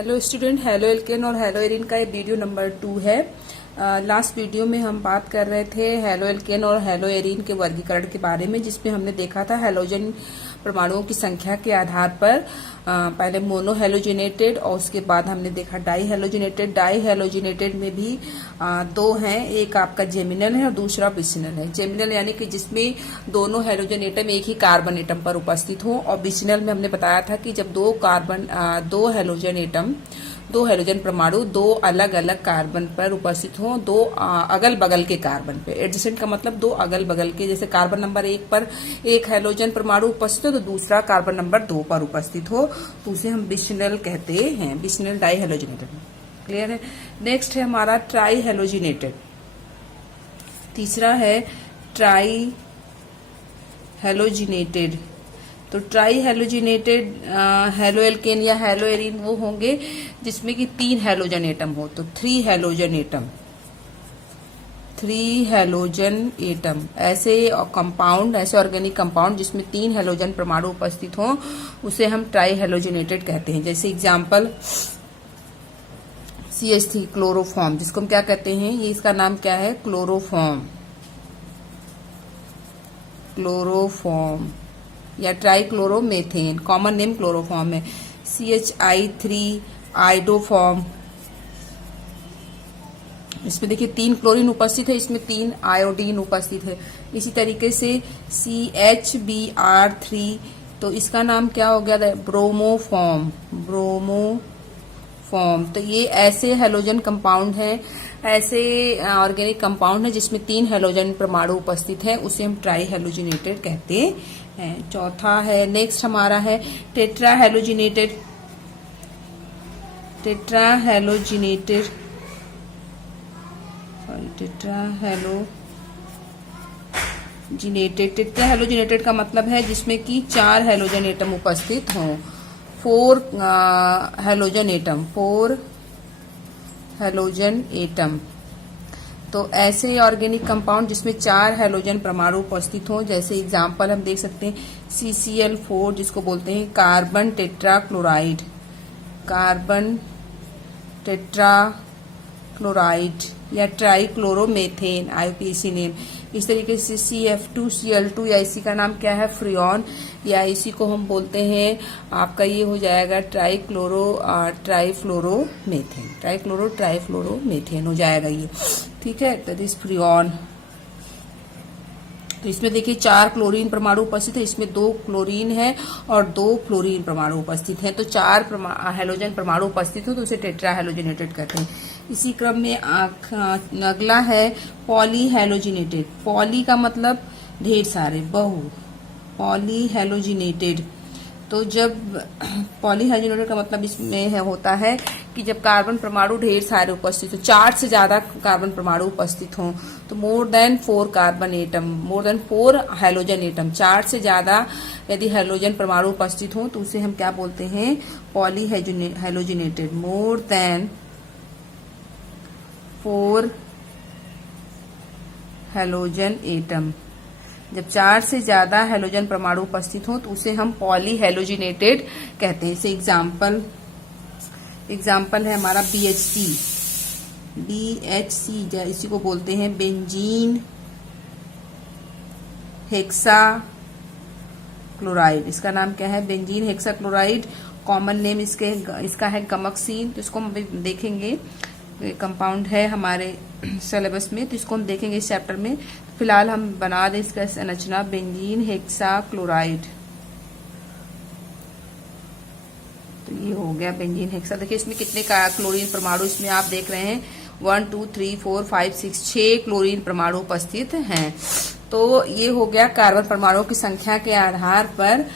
Hello student, halo alkane और hello Erin का ये वीडियो नंबर 2 है। लास्ट वीडियो में हम बात कर रहे थे हेलो एल्केन और हेलो एरिन के वर्गीकरण के बारे में, जिसमें हमने देखा था हेलोजन परमाणुओं की संख्या के आधार पर पहले मोनो हेलोजिनेटेड और उसके बाद हमने देखा डाई हेलोजिनेटेड। डाई हेलोजिनेटेड में भी दो हैं, एक आपका जेमिनल है और दूसरा बिसिनल है। जेमिनल यानी कि जिसमें दोनों हेलोजन एटम एक ही कार्बन एटम पर उपस्थित हो, और बिसिनल में हमने बताया था कि जब दो हेलोजन परमाणु दो अलग अलग कार्बन पर उपस्थित हो, दो अगल बगल के कार्बन पे। एडजेसेंट का मतलब दो अगल बगल के, जैसे कार्बन नंबर 1 पर एक हेलोजन परमाणु उपस्थित हो तो दूसरा कार्बन नंबर 2 पर उपस्थित हो, तो उसे हम बिसिनल कहते हैं। बिसिनल डाई हेलोजिनेटेड। क्लियर है। नेक्स्ट है हमारा ट्राई हेलोजिनेटेड। तीसरा है ट्राई हेलोजिनेटेड। तो ट्राई हेलोजिनेटेड हेलो एल्केन या हेलो एरिन वो होंगे जिसमें कि 3 हेलोजन एटम हो, तो 3 हेलोजन एटम ऐसे कंपाउंड, ऐसे ऑर्गेनिक कंपाउंड जिसमें 3 हेलोजन परमाणु उपस्थित हो, उसे हम ट्राई हेलोजिनेटेड कहते हैं। जैसे एग्जांपल CH3 क्लोरोफॉर्म, जिसको हम क्या कहते हैं, ये इसका नाम क्या है, क्लोरोफॉर्म या ट्राइक्लोरोमेथेन, कॉमन नेम क्लोरोफॉर्म है। CHI3 आइडोफॉर्म, इसमें देखिए 3 क्लोरीन उपस्थित है, इसमें 3 आयोडीन उपस्थित है। इसी तरीके से CHBr3, तो इसका नाम क्या हो गया, ब्रोमोफॉर्म। तो ये ऐसे हेलोजन कंपाउंड हैं, ऐसे ऑर्गेनिक कंपाउंड है जिसमें 3 हेलोजन परमाणु उपस्थित है, उसे हम ट्राई हेलोजिनेटेड कहते हैं। चौथा है, नेक्स्ट हमारा है टेट्रा हेलोजिनेटेड। टेट्रा हेलोजिनेटेड का मतलब है जिसमें कि 4 हेलोजन एटम उपस्थित हों। 4 हेलोजन एटम। तो ऐसे ऑर्गेनिक कंपाउंड जिसमें 4 हेलोजन परमाणु उपस्थित हों, जैसे एग्जांपल हम देख सकते हैं CCl4, जिसको बोलते हैं कार्बन टेट्राक्लोराइड या ट्राइक्लोरोमेथेन, IUPAC नेम। इस तरीके से CF2Cl2 या इसी का नाम क्या है, फ्रियॉन, या इसी को हम बोलते हैं, आपका ये हो जाएगा ट्राइफ्लोरोमेथेन हो जाएगा ये। ठीक है, दैट इज फ्रियॉन। तो इसमें देखिए 4 क्लोरीन परमाणु उपस्थित है, इसमें 2 क्लोरीन है और 2 फ्लोरीन परमाणु उपस्थित है, तो 4 हेलोजन परमाणु उपस्थित हो तो उसे टेट्रा हेलोजिनेटेड कहते हैं। इसी क्रम में अगला है पॉली हेलोजिनेटेड। पॉली का मतलब ढेर सारे, बहु, पॉली हेलोजिनेटेड। तो जब पॉली हेलोजिनेटेड का मतलब इसमें होता है कि जब कार्बन परमाणु ढेर सारे उपस्थित हो, 4 से ज्यादा कार्बन परमाणु उपस्थित हो, तो मोर देन 4 हेलोजन एटम, 4 से ज्यादा यदि हेलोजन परमाणु उपस्थित हो तो उसे हम क्या बोलते हैं, poly halogenated. More than 4 halogen atom, जब 4 से ज्यादा हेलोजन परमाणु उपस्थित हो तो उसे हम पॉली हेलोजिनेटेड कहते हैं। जैसे एग्जाम्पल है हमारा BHC, इसी को बोलते हैं बेंजीन हेक्सा क्लोराइड। इसका नाम क्या है, benzene hexa chloride. Common name इसका है गमक्सीन। तो इसको हम देखेंगे, कंपाउंड है हमारे सिलेबस में, तो इसको हम देखेंगे इस चैप्टर में। फिलहाल हम बना दें इसका संरचना, बेंजीन हेक्सा क्लोराइड। तो ये हो गया बेंजीन हेक्सा। देखिए इसमें कितने क्लोरीन परमाणु इसमें आप देख रहे हैं, 1 2 3 4 5 6 6 क्लोरीन परमाणु उपस्थित हैं। तो ये हो गया कार्बन परमाणुओं की संख्या के आधार पर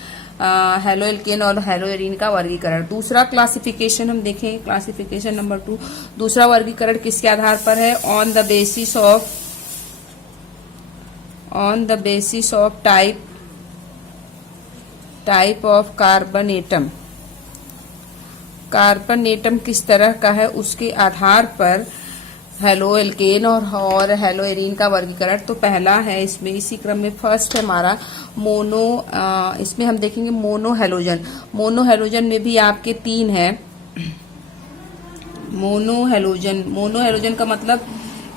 हेलो एल्केन और हेलो एरिन का वर्गीकरण। दूसरा क्लासिफिकेशन हम देखें, क्लासिफिकेशन नंबर 2। दूसरा वर्गीकरण किसके आधार पर है, on the basis of type of carbon atom. Carbon atom किस तरह का है उसके आधार पर हेलो एल्केन और हेलो एरिन का वर्गीकरण। तो पहला है इसमें, इसी क्रम में फर्स्ट है हमारा इसमें हम देखेंगे मोनो हेलोजन। मोनो हेलोजन में भी आपके 3 है, मोनोहैलोजन। मोनोहैलोजन का मतलब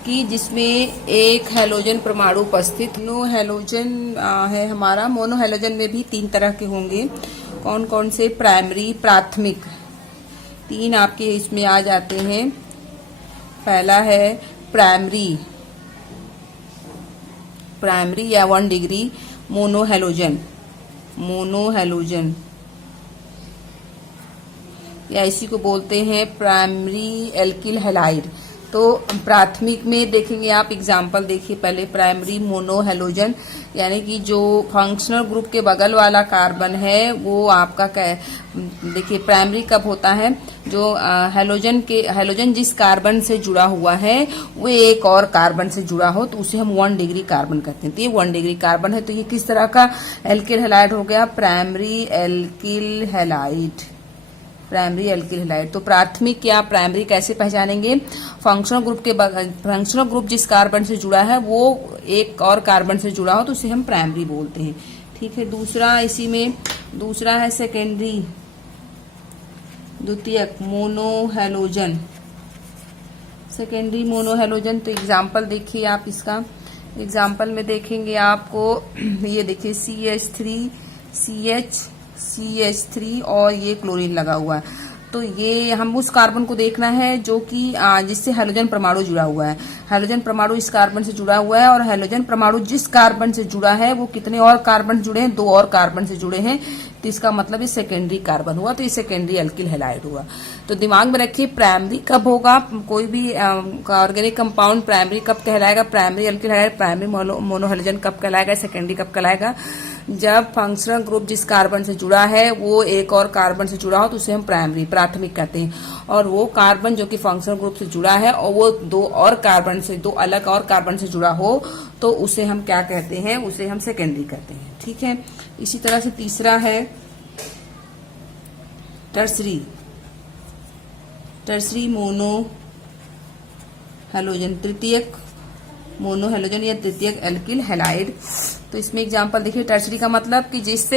कि जिसमें एक हैलोजन परमाणु उपस्थित। मोनोहैलोजन है हमारा। मोनोहैलोजन में भी 3 तरह के होंगे। कौन कौन से? प्राइमरी, प्राथमिक, 3 आपके इसमें आ जाते हैं। पहला है प्राइमरी, प्राइमरी या 1 डिग्री मोनोहैलोजन। मोनोहैलोजन या इसी को बोलते हैं प्राइमरी एल्किल हैलाइड। तो प्राथमिक में देखेंगे आप, एग्जाम्पल देखिए पहले। प्राइमरी मोनोहैलोजन यानी कि जो फंक्शनल ग्रुप के बगल वाला कार्बन है वो आपका देखिए प्राइमरी कब होता है? जो हैलोजन जिस कार्बन से जुड़ा हुआ है वो एक और कार्बन से जुड़ा हो तो उसे हम 1 डिग्री कार्बन कहते हैं। तो ये 1 डिग्री कार्बन है। तो ये किस तरह का एल्किल हैलाइड हो गया? Primary alkyl halide. Primary alkyl halide. तो प्राथमिक या प्राइमरी कैसे पहचानेंगे? फंक्शनल ग्रुप जिस कार्बन से जुड़ा है वो एक और कार्बन से जुड़ा हो तो उसे हम प्राइमरी बोलते हैं। ठीक है। दूसरा इसी में दूसरा है सेकेंडरी, द्वितीयक मोनोहैलोजन। सेकेंडरी मोनोहैलोजन। तो एग्जाम्पल देखिए आप इसका। एग्जाम्पल में देखेंगे आपको, ये देखिए CH3 और ये क्लोरीन लगा हुआ है। तो ये हम उस कार्बन को देखना है जो कि जिससे हैलोजन परमाणु जुड़ा हुआ है। हैलोजन परमाणु इस कार्बन से जुड़ा हुआ है और हैलोजन परमाणु जिस कार्बन से जुड़ा है वो कितने और कार्बन जुड़े हैं? 2 और कार्बन से जुड़े हैं। तो इसका मतलब ये सेकेंडरी कार्बन हुआ। तो ये सेकेंडरी एल्किल हैलाइड हुआ। तो दिमाग में रखिए प्राइमरी कब होगा? कोई भी ऑर्गेनिक कंपाउंड प्राइमरी कब कहलाएगा? Primary alkyl halide. प्राइमरी मोनोहैलोजन कब कहलाएगा? सेकेंडरी कब कहलाएगा? जब फंक्शनल ग्रुप जिस कार्बन से जुड़ा है वो एक और कार्बन से जुड़ा हो तो उसे हम प्राइमरी, प्राथमिक कहते हैं। और वो कार्बन जो कि फंक्शनल ग्रुप से जुड़ा है और वो 2 अलग और कार्बन से जुड़ा हो तो उसे हम क्या कहते हैं? उसे हम सेकेंडरी कहते हैं। ठीक है। इसी तरह से तीसरा है टर्सरी। टर्सरी मोनोहैलोजन, तृतीयक मोनोहैलोजन या तृतीयक एल्किल हैलाइड। तो इसमें एग्जांपल देखिए। टर्सरी का मतलब कि जिस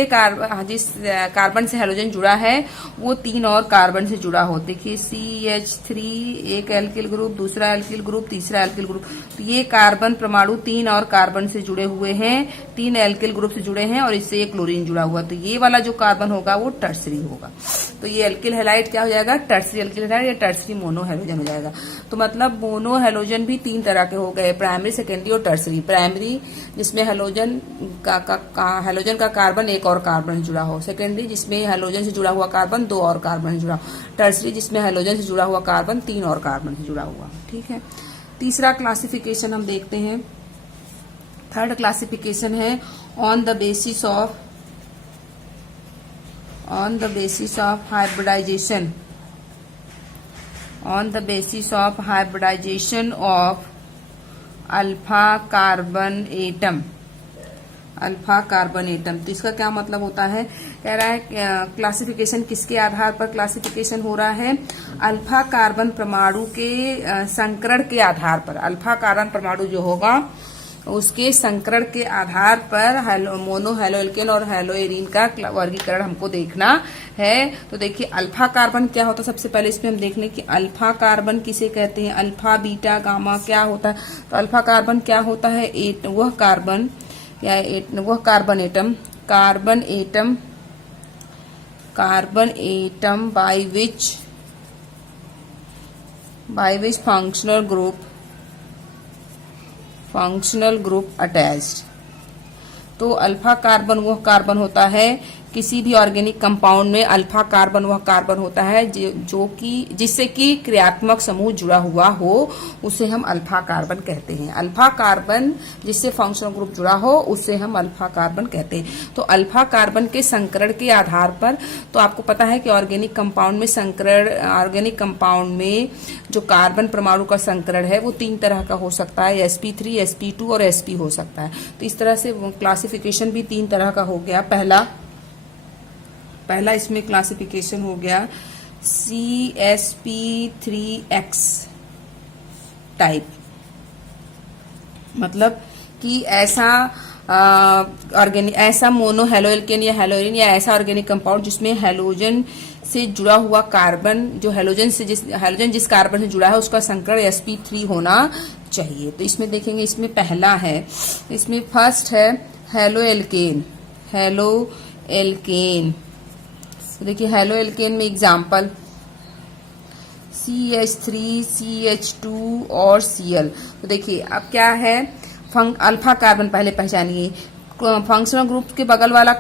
कार्बन से हैलोजन जुड़ा है वो 3 और कार्बन से जुड़ा हो। देखिए CH3 एक एल्किल ग्रुप, दूसरा एल्किल ग्रुप, तीसरा एल्किल ग्रुप। तो ये कार्बन परमाणु 3 और कार्बन से जुड़े हुए हैं, 3 एल्किल ग्रुप से जुड़े हैं और इससे एक क्लोरीन जुड़ा हुआ। तो ये वाला जो कार्बन होगा वो टर्सरी होगा। तो ये एल्किल हैलाइड क्या हो जाएगा? टर्सरी एल्किल हैलाइड या टर्सरी मोनोहैलोजन हो जाएगा। तो मतलब मोनोहैलोजन भी 3 तरह के हो गए, प्राइमरी, सेकेंडरी और टर्सरी। प्राइमरी जिसमें हैलोजन का कार्बन एक और कार्बन से जुड़ा हो। सेकेंडरी जिसमें हैलोजन से जुड़ा हुआ कार्बन 2 और कार्बन से जुड़ा हो। टर्सरी जिसमें हैलोजन से जुड़ा हुआ कार्बन 3 और कार्बन से जुड़ा हुआ। ठीक है। तीसरा क्लासिफिकेशन हम देखते हैं। थर्ड क्लासिफिकेशन है on the basis of hybridisation. On the basis of hybridisation of alpha carbon atom. Alpha carbon atom. तो इसका क्या मतलब होता है? कह रहा है क्लासिफिकेशन किसके आधार पर क्लासिफिकेशन हो रहा है? अल्फा कार्बन परमाणु के संकरण के आधार पर। अल्फा कार्बन परमाणु जो होगा उसके संकरण के आधार पर मोनोहैलोएल्केन और हैलोएरीन का वर्गीकरण हमको देखना है। तो देखिए अल्फा कार्बन क्या होता है? सबसे पहले इसमें हम देख लें कि अल्फा कार्बन किसे कहते हैं। अल्फा, बीटा, गामा क्या होता है? तो अल्फा कार्बन क्या होता है? वह carbon atom by which functional group attached. तो अल्फा कार्बन वह कार्बन होता है, किसी भी ऑर्गेनिक कंपाउंड में अल्फा कार्बन वह कार्बन होता है जो कि जिससे कि क्रियात्मक समूह जुड़ा हुआ हो, उसे हम अल्फा कार्बन कहते हैं। अल्फा कार्बन जिससे फंक्शनल ग्रुप जुड़ा हो उसे हम अल्फा कार्बन कहते हैं। तो अल्फा कार्बन के संकरण के आधार पर, तो आपको पता है कि ऑर्गेनिक कंपाउंड में जो कार्बन परमाणु का संकरण है वो 3 तरह का हो सकता है, sp3, sp2 और sp हो सकता है। तो इस तरह से क्लासिफिकेशन भी 3 तरह का हो गया। पहला इसमें क्लासिफिकेशन हो गया CsP3x टाइप, मतलब कि ऐसा ऑर्गेनिक ऐसा मोनो हेलो एल्केन या हेलोइरिन या ऐसा ऑर्गेनिक कंपाउंड जिसमें हेलोजन से जुड़ा हुआ कार्बन, जो हेलोजन जिस कार्बन से जुड़ा है उसका संकरण sp3 होना चाहिए। तो इसमें देखेंगे, इसमें पहला है, इसमें फर्स्ट है हेलो एल्केन। देखिए हेलो एल्केन में एग्जाम्पल CH3, CH2 और Cl। तो देखिए अब क्या है, अल्फा कार्बन पहले पहचानिए। फंक्शनल ग्रुप के बगल वाला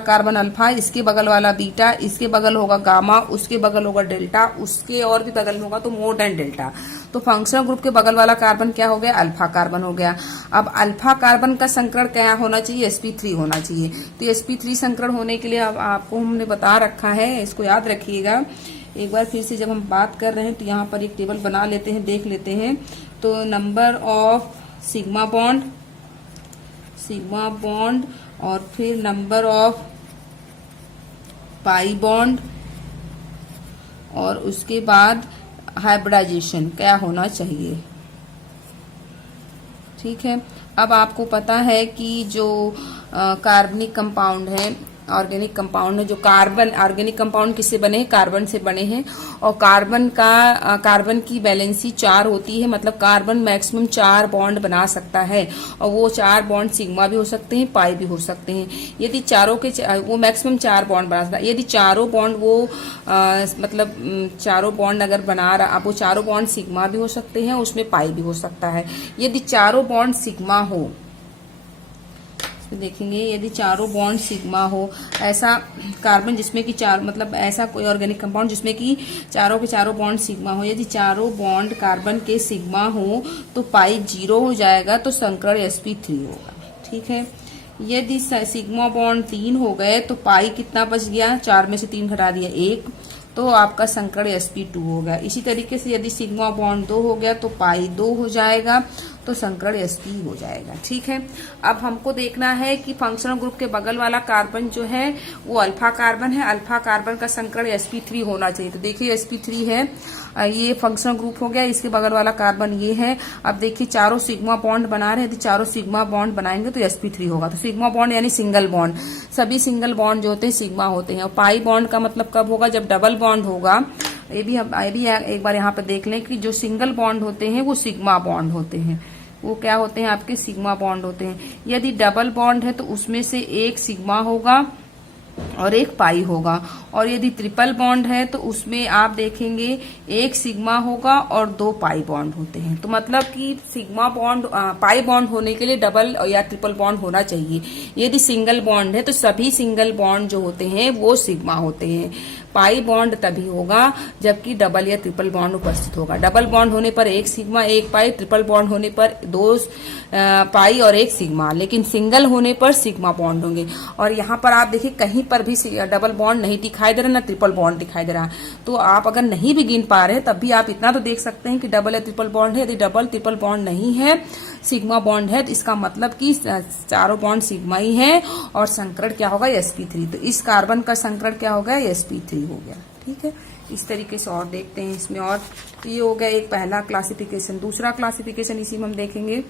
कार्बन अल्फा, इसके बगल वाला बीटा, इसके बगल होगा गामा, उसके बगल होगा डेल्टा, उसके और भी बगल में होगा तो मोर देन डेल्टा। तो फंक्शनल ग्रुप के बगल वाला कार्बन क्या हो गया, अल्फा कार्बन हो गया। अब अल्फा कार्बन का संकरण क्या होना चाहिए, sp3 होना चाहिए। तो sp3 संकरण होने के लिए अब आपको हमने बता रखा है, इसको याद रखिएगा। एक बार फिर से जब हम बात कर रहे हैं तो यहाँ पर एक टेबल बना लेते हैं, देख लेते हैं। तो नंबर ऑफ सिग्मा बॉन्ड और फिर नंबर ऑफ पाई बॉन्ड और उसके बाद हाइब्रिडाइजेशन क्या होना चाहिए। ठीक है, अब आपको पता है कि जो कार्बनिक कंपाउंड है, ऑर्गेनिक कंपाउंड है, जो ऑर्गेनिक कंपाउंड किससे बने हैं, कार्बन से बने हैं। और कार्बन की वैलेंसी 4 होती है, मतलब कार्बन मैक्सिमम 4 बॉन्ड बना सकता है और वो 4 बॉन्ड सिग्मा भी हो सकते हैं, पाई भी हो सकते हैं। यदि वो मैक्सिमम 4 बॉन्ड बना सकता है। यदि चारों बॉन्ड चारों बॉन्ड अगर बना रहा, अब वो चारों बॉन्ड सिग्मा भी हो सकते हैं, उसमें पाई भी हो सकता है। यदि चारों बॉन्ड सिग्मा हो, देखेंगे यदि चारों बॉन्ड सिग्मा हो, ऐसा कार्बन जिसमें कि ऐसा कोई ऑर्गेनिक कंपाउंड जिसमें कि चारों के चारों बॉन्ड सिग्मा हो, यदि चारों बॉन्ड कार्बन के सिग्मा हो तो पाई 0 हो जाएगा, तो संकरण sp3 होगा। ठीक है, यदि सिग्मा बॉन्ड 3 हो गए तो पाई कितना बच गया, 4 में से 3 घटा दिया 1, तो आपका संकरण sp2 हो गया। इसी तरीके से यदि सिग्मा बॉन्ड 2 हो गया तो पाई 2 हो जाएगा, तो संकरण sp हो जाएगा। ठीक है, अब हमको देखना है कि फंक्शनल ग्रुप के बगल वाला कार्बन जो है वो अल्फा कार्बन है, अल्फा कार्बन का संकरण sp3 होना चाहिए। तो देखिए sp3 है, ये फंक्शनल ग्रुप हो गया, इसके बगल वाला कार्बन ये है। अब देखिए चारों सिग्मा बॉन्ड बना रहे हैं, यदि चारों सिग्मा बॉन्ड बनाएंगे तो sp3 होगा। तो सिग्मा बॉन्ड यानी सिंगल बॉन्ड, सभी सिंगल बॉन्ड जो होते हैं सिग्मा होते हैं। और पाई बॉन्ड का मतलब कब होगा, जब डबल बॉन्ड होगा। ये भी एक बार यहाँ पे देख लें कि जो सिंगल बॉन्ड होते हैं वो सिग्मा बॉन्ड होते हैं, वो क्या होते हैं, आपके सिग्मा बॉन्ड होते हैं। यदि डबल बॉन्ड है तो उसमें से एक सिग्मा होगा और एक पाई होगा। और यदि ट्रिपल बॉन्ड है तो उसमें आप देखेंगे एक सिग्मा होगा और 2 पाई बॉन्ड होते हैं। तो मतलब कि सिग्मा बॉन्ड पाई बॉन्ड होने के लिए डबल या ट्रिपल बॉन्ड होना चाहिए। यदि सिंगल बॉन्ड है तो सभी सिंगल बॉन्ड जो होते हैं वो सिग्मा होते हैं। पाई बॉन्ड तभी होगा जबकि डबल या ट्रिपल बॉन्ड उपस्थित होगा। डबल बॉन्ड होने पर एक सिग्मा एक पाई, ट्रिपल बॉन्ड होने पर 2 पाई और एक सिग्मा, लेकिन सिंगल होने पर सिग्मा बॉन्ड होंगे। और यहाँ पर आप देखिए कहीं पर भी डबल बॉन्ड नहीं दिखाई दे रहा, ना ट्रिपल बॉन्ड दिखाई दे रहा। तो आप अगर नहीं भी गिन पा रहे तब भी आप इतना तो देख सकते हैं कि डबल या ट्रिपल बॉन्ड है। यदि डबल ट्रिपल बॉन्ड नहीं है, सिग्मा बॉन्ड है, तो इसका मतलब कि चारों बॉन्ड सिग्मा ही है और संकरण क्या होगा, sp3। तो इस कार्बन का संकरण क्या हो गया, sp3 हो गया। ठीक है, इस तरीके से और देखते हैं इसमें। और तो ये हो गया एक पहला क्लासिफिकेशन। दूसरा क्लासिफिकेशन इसी में हम देखेंगे।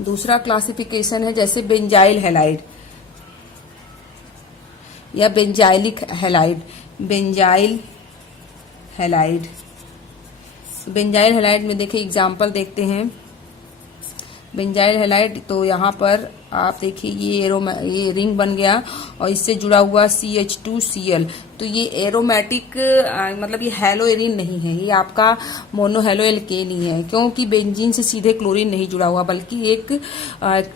दूसरा क्लासिफिकेशन है जैसे बेंजाइल हैलाइड या बेंजाइलिक हैलाइड। बेंजाइल हैलाइड में देखिए एग्जाम्पल देखते हैं। बेंजाइल हैलाइड, तो यहाँ पर आप देखिए ये रिंग बन गया और इससे जुड़ा हुआ CH2Cl। तो ये एरोमेटिक मतलब ये हेलोएरिन नहीं है, ये आपका मोनोहेलो एल्केन ही है, क्योंकि बेंजीन से सीधे क्लोरीन नहीं जुड़ा हुआ बल्कि एक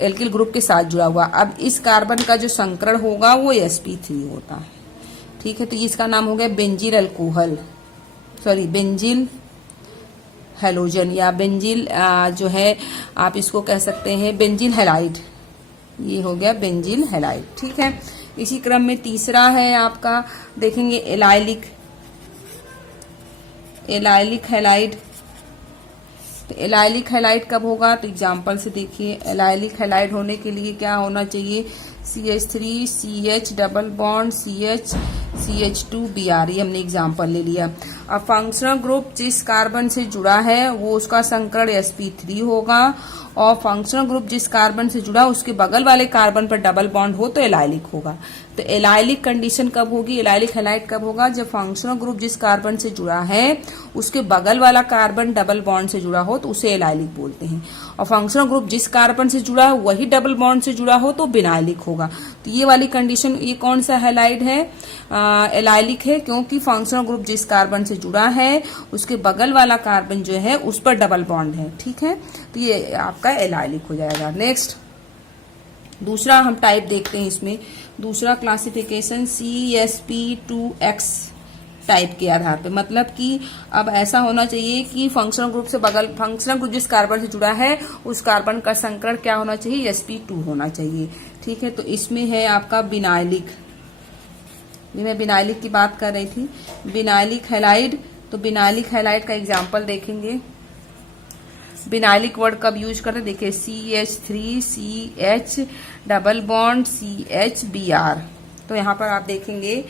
एल्किल ग्रुप के साथ जुड़ा हुआ। अब इस कार्बन का जो संकरण होगा वो sp3 होता है। ठीक है, तो इसका नाम हो गया बेंजील हेलोजन या बेंजील जो है आप इसको कह सकते हैं बेंजील हैलाइड। ये हो गया बेंजील हैलाइड। ठीक है, इसी क्रम में तीसरा है आपका देखेंगे एलाइलिक हैलाइड। तो एलाइलिक हैलाइड कब होगा, तो एग्जाम्पल से देखिए। एलाइलिक हैलाइड होने के लिए क्या होना चाहिए, CH3 CH double bond CH CH2 Br, ये हमने एग्जाम्पल ले लिया। अब फंक्शनल ग्रुप जिस कार्बन से जुड़ा है वो उसका संकरण sp3 होगा, और फंक्शनल ग्रुप जिस कार्बन से जुड़ा उसके बगल वाले कार्बन पर डबल बॉन्ड हो तो एलाइलिक होगा। तो एलाइलिक कंडीशन कब होगी, एलाइलिक हैलाइड कब होगा, जब फंक्शनल ग्रुप जिस कार्बन से जुड़ा है उसके बगल वाला कार्बन डबल बॉन्ड से जुड़ा हो तो उसे एलाइलिक बोलते हैं, और फंक्शनल ग्रुप जिस कार्बन से जुड़ा है वही डबल बॉन्ड से जुड़ा हो तो बिनाइलिक होगा। तो ये वाली कंडीशन, ये कौन सा हैलाइड है, एलाइलिक है, क्योंकि फंक्शनल ग्रुप जिस कार्बन से जुड़ा है उसके बगल वाला कार्बन जो है उस पर डबल बॉन्ड है। ठीक है, तो ये आपका एलाइलिक हो जाएगा। नेक्स्ट दूसरा हम टाइप देखते हैं, इसमें दूसरा क्लासिफिकेशन CsP2X टाइप के आधार पे, मतलब कि अब ऐसा होना चाहिए कि फंक्शनल ग्रुप से बगल, फंक्शनल ग्रुप जिस कार्बन से जुड़ा है उस कार्बन का संकरण क्या होना चाहिए, sp2 होना चाहिए। ठीक है, तो इसमें है आपका बिनाइलिक, ये मैं बिनाइलिक की बात कर रही थी, बिनाइलिक हैलाइड। तो बिनाइलिक हैलाइड का एग्जाम्पल देखेंगे। बिनाइलिक वर्ड कब यूज करते हैं, देखिए CH3CH डबल बॉन्ड CHBr। तो यहाँ पर आप देखेंगे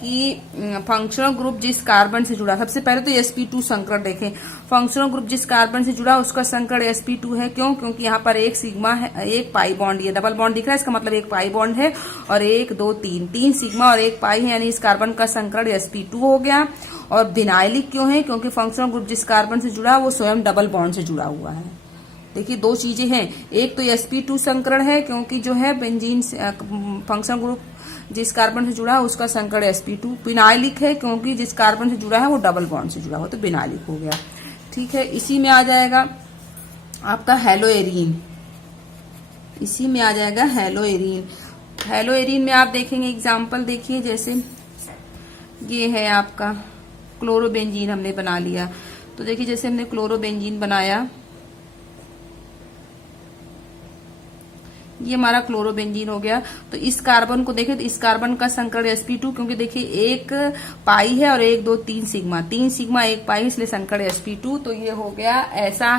कि फंक्शनल ग्रुप जिस कार्बन से जुड़ा, सबसे पहले तो sp2 संकरण देखें। फंक्शनल ग्रुप जिस कार्बन से जुड़ा उसका संकरण sp2 है, क्यों, क्योंकि यहाँ पर एक सिग्मा है, एक पाई बॉन्ड, ये डबल बॉन्ड दिख रहा है, इसका मतलब एक पाई बॉन्ड है, और 1 2 3 3 सिग्मा और एक पाई है, यानी इस कार्बन का संकरण sp2 हो गया। और बिनाइलिक क्यों है, क्योंकि फंक्शनल ग्रुप जिस कार्बन से जुड़ा वो स्वयं डबल बॉन्ड से जुड़ा हुआ है। देखिए दो चीजें हैं, एक तो sp2 संकरण है क्योंकि जो है बेंजीन फंक्शनल ग्रुप जिस कार्बन से जुड़ा है उसका संकरण sp2। बिनाइलिक है क्योंकि जिस कार्बन से जुड़ा है वो डबल बॉन्ड से जुड़ा हो तो बिनाइलिक हो गया। ठीक है, इसी में आ जाएगा आपका हेलोएरीन, इसी में आ जाएगा हेलोएरीन। हेलोएरीन में आप देखेंगे एग्जाम्पल देखिए, जैसे ये है आपका क्लोरोबेंजीन हमने बना लिया। तो देखिए जैसे हमने क्लोरोबेंजीन बनाया, ये हमारा क्लोरोबेंजीन हो गया। तो इस कार्बन को देखें तो इस कार्बन का संकरण sp2, क्योंकि देखिए एक पाई है और 1 2 3 सिग्मा, 3 सिग्मा 1 पाई, इसलिए संकरण sp2। तो ये हो गया ऐसा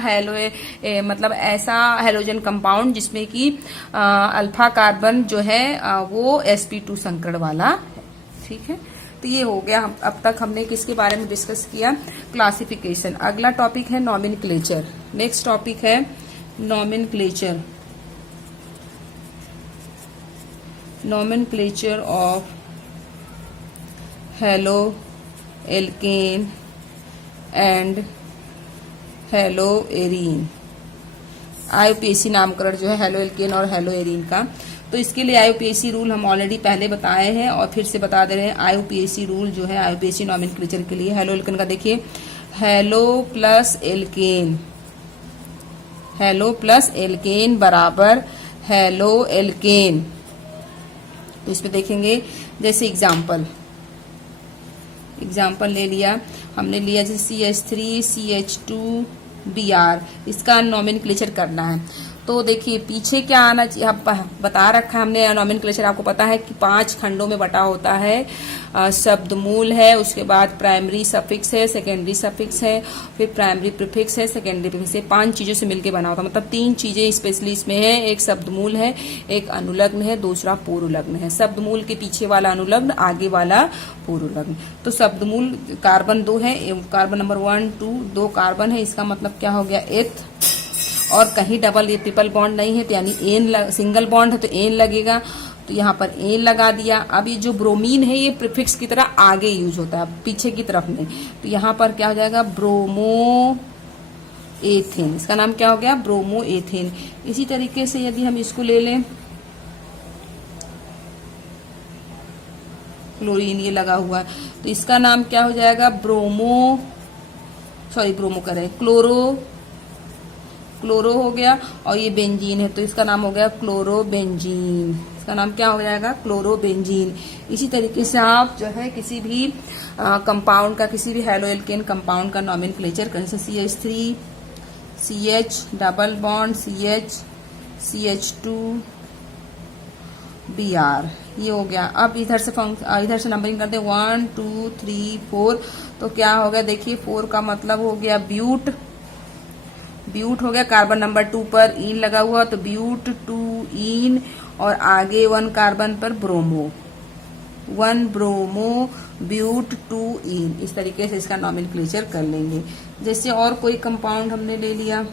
मतलब ऐसा हेलोजन कंपाउंड जिसमें कि अल्फा कार्बन जो है वो sp2 संकरण वाला है। ठीक है, तो ये हो गया। अब तक हमने किसके बारे में डिस्कस किया, क्लासिफिकेशन। अगला टॉपिक है नॉमेनक्लेचर। नेक्स्ट टॉपिक है nomenclature, nomenclature of haloalkane and haloarine। IUPAC नामकरण जो है हेलोएल्केन और हेलोएरीन का, तो इसके लिए IUPAC रूल हम ऑलरेडी पहले बताए हैं और फिर से बता दे रहे हैं। IUPAC रूल जो है IUPAC नॉमेनक्लेचर के लिए हेलोएल्केन का देखिए, halo plus alkane, halo plus alkane बराबर हेलोएल्केन। तो इसमें देखेंगे जैसे एग्जाम्पल ले लिया हमने, लिया जैसे CH3CH2Br, इसका नॉमेनक्लेचर करना है। तो देखिए पीछे क्या आना चाहिए, बता रखा है हमने नॉमेनक्लेचर, आपको पता है कि 5 खंडों में बटा होता है। शब्द मूल है, उसके बाद प्राइमरी सफिक्स है, सेकेंडरी सफिक्स है, फिर प्राइमरी प्रीफिक्स है, सेकेंडरी प्रीफिक्स है। 5 चीजों से मिलकर बना होता है, मतलब 3 चीजें स्पेशली इसमें है, एक शब्द मूल है, एक अनुलग्न है, दूसरा पूर्वलग्न है। शब्द मूल के पीछे वाला अनुलग्न, आगे वाला पूर्वलग्न। तो शब्द मूल कार्बन 2 है, कार्बन नंबर 1 2 2 कार्बन है, इसका मतलब क्या हो गया एथ, और कहीं डबल या ट्रिपल बॉन्ड नहीं है तो यानी एन, सिंगल बॉन्ड है तो एन लगेगा, तो यहाँ पर एन लगा दिया। अब ये जो ब्रोमीन है ये प्रीफिक्स की तरह आगे यूज होता है, पीछे की तरफ नहीं, तो यहाँ पर क्या हो जाएगा ब्रोमो एथेन, इसका नाम क्या हो गया ब्रोमो एथेन। इसी तरीके से यदि हम इसको ले लें, क्लोरीन ये लगा हुआ है तो इसका नाम क्या हो जाएगा क्लोरो हो गया, और ये बेंजीन है तो इसका नाम हो गया क्लोरोबेंजीन, इसका नाम क्या हो जाएगा क्लोरोबेंजीन। इसी तरीके से आप जो है किसी भी कंपाउंड का, किसी भी हेलोएल्केन कंपाउंड का नॉमेनक्लेचर कर, जैसे CH3 CH double bond CH CH2 Br, ये हो गया। अब इधर से नंबरिंग करते हैं 1 2 3 4, तो क्या हो गया देखिए 4 का मतलब हो गया ब्यूट हो गया, कार्बन नंबर 2 पर इन लगा हुआ तो ब्यूट 2 इन, और आगे 1 कार्बन पर ब्रोमो, 1 ब्रोमो ब्यूट 2 इन। इस तरीके से इसका नॉमेनक्लेचर कर लेंगे। जैसे और कोई कंपाउंड हमने ले लिया,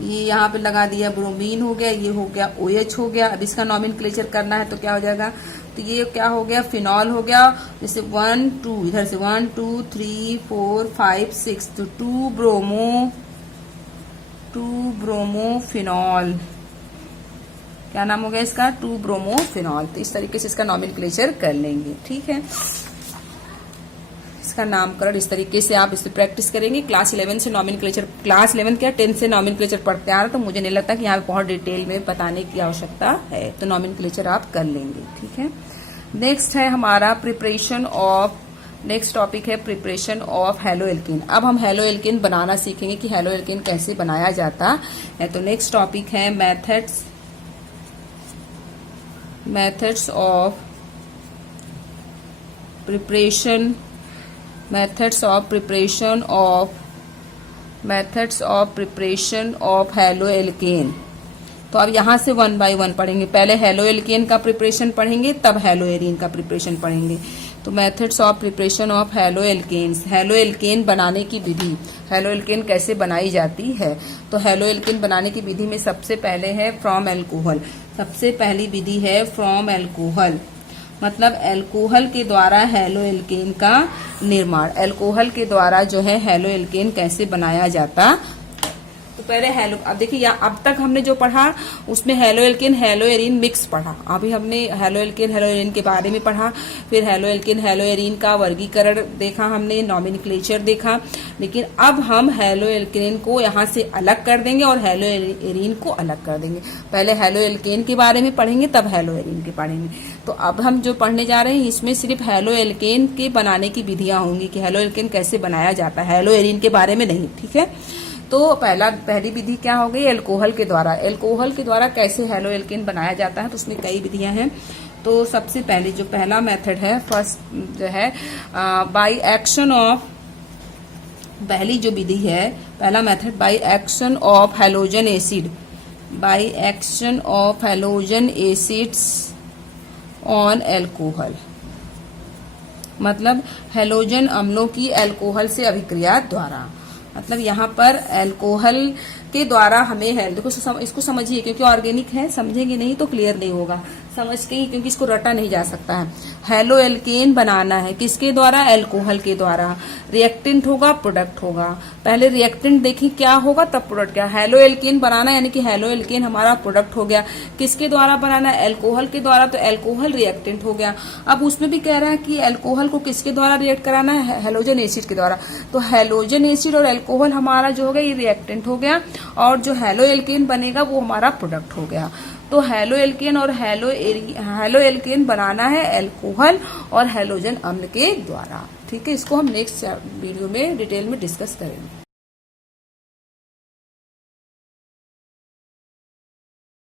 ये यहाँ पे लगा दिया, ब्रोमीन हो गया, ये हो गया OH हो गया। अब इसका नॉमेनक्लेचर करना है तो क्या हो जाएगा, तो ये क्या हो गया, फिनॉल हो गया। जैसे 1 2, इधर से 1 2 3 4 5 6, तो 2 ब्रोमो फिनॉल, क्या नाम हो गया इसका, 2 ब्रोमो फिनॉल। तो इस तरीके से इसका नॉमेनक्लेचर कर लेंगे। ठीक है, इसका नामकरण इस तरीके से आप इससे प्रैक्टिस करेंगे। क्लास 11 से नॉमेनक्लेचर, क्लास 11 क्या 10 से नॉमेनक्लेचर पढ़ते आ रहे, तो मुझे नहीं लगता कि यहाँ पे बहुत डिटेल में बताने की आवश्यकता है, तो नॉमेनक्लेचर आप कर लेंगे। ठीक है, नेक्स्ट है हमारा प्रिपरेशन ऑफ, नेक्स्ट टॉपिक है प्रिपरेशन ऑफ हेलो एल्केन। अब हम हेलो एल्केन बनाना सीखेंगे कि हेलो एल्केन कैसे बनाया जाता है। तो नेक्स्ट टॉपिक है methods of preparation of halo alkane. तो अब यहाँ से 1 बाय 1 पढ़ेंगे। पहले हेलो एल्केन का प्रिपरेशन पढ़ेंगे, तब हेलो एरीन का प्रिपरेशन पढ़ेंगे। तो methods of preparation of halo alkanes, halo alkane बनाने की विधि, हेलो एल्केन कैसे बनाई जाती है। तो हेलो एल्केन बनाने की विधि में सबसे पहले है फ्रॉम एल्कोहल। सबसे पहली विधि है फ्रॉम एल्कोहल, मतलब एल्कोहल के द्वारा हेलो एल्केन का निर्माण। एल्कोहल के द्वारा जो है हेलो एल्केन कैसे बनाया जाता। तो पहले हेलो, अब देखिए अब तक हमने जो पढ़ा उसमें halo alkane hello arene mix पढ़ा। अभी हमने हेलो एल्केन हेलो एरीन के बारे में पढ़ा, फिर हेलो एल्केन हेलो एरीन का वर्गीकरण देखा हमने, नॉमेनक्लेचर देखा। लेकिन अब हम हेलो एल्केन को यहाँ से अलग कर देंगे और हेलो एरीन को अलग कर देंगे। पहले हेलो एल्केन के बारे में पढ़ेंगे, तब हेलो एरीन के पढ़ेंगे। तो अब हम जो पढ़ने जा रहे हैं इसमें सिर्फ हेलो एल्केन के बनाने की विधियां होंगी कि हेलो एल्केन कैसे बनाया जाता है, हेलो एरीन के बारे में नहीं। ठीक है, तो पहली विधि क्या हो गई, एल्कोहल के द्वारा। एल्कोहल के द्वारा कैसे हेलो एल्केन बनाया जाता है, तो उसमें कई विधियां हैं। तो सबसे पहले जो पहला मेथड है, फर्स्ट जो है बाय एक्शन ऑफ, पहली जो विधि है, पहला method by action of halogen acid, by action of halogen acids on alcohol, मतलब हैलोजन अम्लों की एल्कोहल से अभिक्रिया द्वारा। मतलब यहाँ पर एल्कोहल के द्वारा हमें है, देखो इसको समझिए, क्योंकि ऑर्गेनिक है, समझेंगे नहीं तो क्लियर नहीं होगा, समझ के ही, क्योंकि इसको रटा नहीं जा सकता है। हेलो एल्केन बनाना है किसके द्वारा, एल्कोहल के द्वारा। रिएक्टेंट होगा, प्रोडक्ट होगा। पहले रिएक्टेंट देखी क्या होगा, तब प्रोडक्ट क्या। हेलो एल्केन बनाना यानी कि हेलो एल्केन हमारा प्रोडक्ट हो गया। किसके द्वारा बनाना, एल्कोहल के द्वारा, तो एल्कोहल रिएक्टेंट हो गया। अब उसमें भी कह रहा है कि एल्कोहल को किसके द्वारा रिएक्ट कराना है, हैलोजन एसिड के द्वारा। तो हैलोजन एसिड और एल्कोहल हमारा जो हो गया ये रिएक्टेंट हो गया, और जो हेलो एल्केन बनेगा वो हमारा प्रोडक्ट हो गया। तो हेलो एल्केन और हेलो एल्केन बनाना है एल्कोहल और हैलोजन अम्ल के द्वारा। ठीक है, इसको हम नेक्स्ट वीडियो में डिटेल में डिस्कस करेंगे।